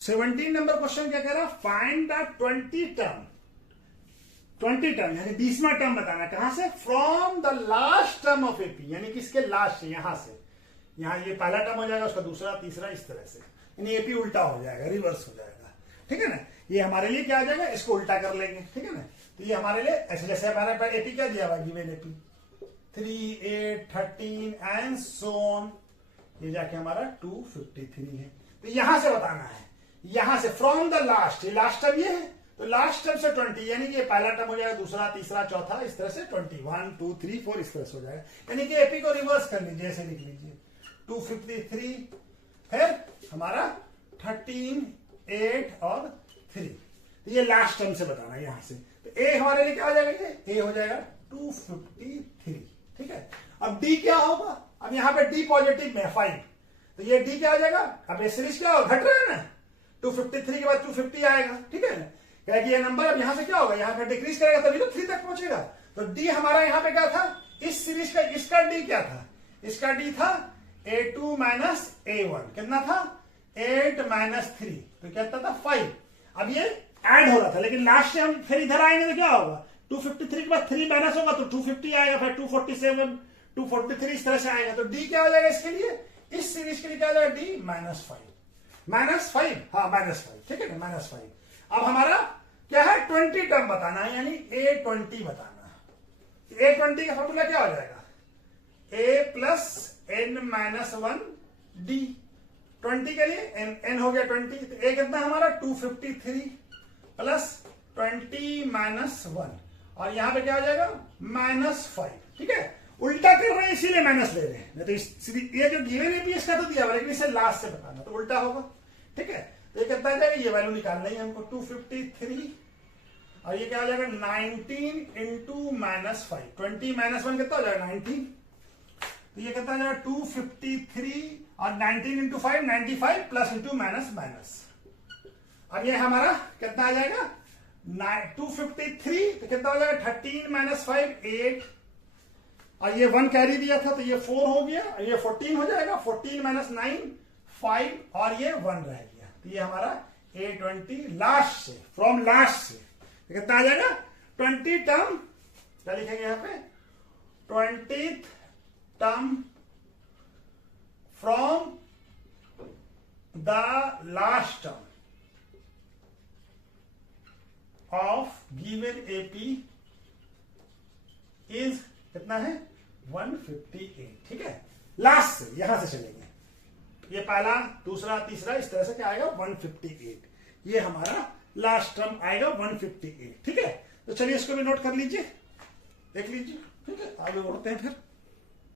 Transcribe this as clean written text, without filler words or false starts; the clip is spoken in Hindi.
17 नंबर क्वेश्चन क्या कह रहा है, फाइंड द 20 टर्म यानी 20वां टर्म बताना। कहां से? From the last term of AP, यानी किसके लास्ट से, यहां से। यहां ये पहला टर्म हो जाएगा, उसका दूसरा तीसरा इस तरह से, यानी एपी उल्टा हो जाएगा, रिवर्स हो जाएगा। ठीक है ना, ये हमारे लिए क्या आ जाएगा, इसको उल्टा कर लेंगे। ठीक है ना, तो ये हमारे लिए ऐसे, जैसे हमारे पास एपी क्या दिया हुआ, given AP 3, 8, 13 and so on, ये जाके हमारा 253 है। तो यहां से बताना है, यहां से फ्रॉम द लास्ट, ये लास्ट टर्म ये है, तो लास्ट टर्म से 20, यानी कि ये पहला टर्म हो जाएगा, दूसरा तीसरा चौथा इस तरह से 20, 1 2 3 4 इस तरह से हो जाएगा। यानी कि एपी को रिवर्स कर लीजिए, ऐसे लिख लीजिए 253, फिर हमारा 13, 8 और 3। तो ये लास्ट टर्म से बताना है यहां से। तो ए हमारे लिए क्या हो जाएगा, ये ए हो जाएगा 253। ठीक है, अब डी क्या होगा, अब यहां पे डी पॉजिटिव में 5, तो ये डी क्या हो जाएगा, अब ये सीरीज क्या होगा, घट रहा है ना, 253 के बाद 250 आएगा। ठीक है, क्या कि ये नंबर अब यहां से क्या होगा, यहां पे डिक्रीज करेगा तभी तो 3 तक पहुंचेगा। तो डी हमारा यहां पे क्या था, इस सीरीज का, इसका डी क्या था, इसका डी था A2 माइनस A1, कितना था 8 माइनस 3, तो कितना था 5। अब ये ऐड हो रहा था, लेकिन लास्ट से हम फिर इधर आएंगे तो क्या होगा, 253 के बाद 3 माइनस होगा तो 250 आएगा, फिर 247, 243 इस तरह से आएगा। तो डी क्या हो जाएगा इसके लिए, इस सीरीज के लिए क्या हो जाएगा, डी -5, -5, हाँ -5। ठीक है ना, -5। अब हमारा क्या है, 20 टर्म बताना है, यानी A20 बताना है। A20 का फॉर्मूला क्या हो जाएगा, A प्लस n-1 D। 20 के लिए n हो गया 20, तो A कितना हमारा 253 प्लस 20 -1, और यहां पे क्या हो जाएगा -5। ठीक है, उल्टा कर रहे हैं इसीलिए माइनस ले रहे हैं, नहीं तो ये जो गिवन है इसका तो दिया हुआ, लेकिन इसे लास्ट से बताना तो उल्टा होगा। ठीक है, तो ये कितना जाएगा, ये वैल्यू निकालना है हमको 253, और ये क्या हो जाएगा 19 इंटू -5, 20 -1 कितना हो जाएगा 19, तो ये कितना हो जाएगा 253, और 19 इंटू 5 95 प्लस इंटू माइनस। अब ये हमारा कितना आ जाएगा 253, तो कितना हो जाएगा 13 -5 8, और ये 1 कैरी दिया था तो ये 4 हो गया, और ये 14 हो जाएगा, 14 -9 5, और ये 1 रह गया। तो ये हमारा A20 लास्ट से, फ्रॉम लास्ट से कितना आ जाएगा 20 टर्म, क्या लिखेंगे यहां पे 20th term from the last term of given AP is कितना है 158। ठीक है, लास्ट से, यहां से चलेंगे, ये पहला दूसरा तीसरा इस तरह से क्या आएगा 158, ये हमारा लास्ट टर्म आएगा 158। ठीक है, तो चलिए इसको भी नोट कर लीजिए, देख लीजिए। ठीक है, आगे बढ़ते हैं फिर।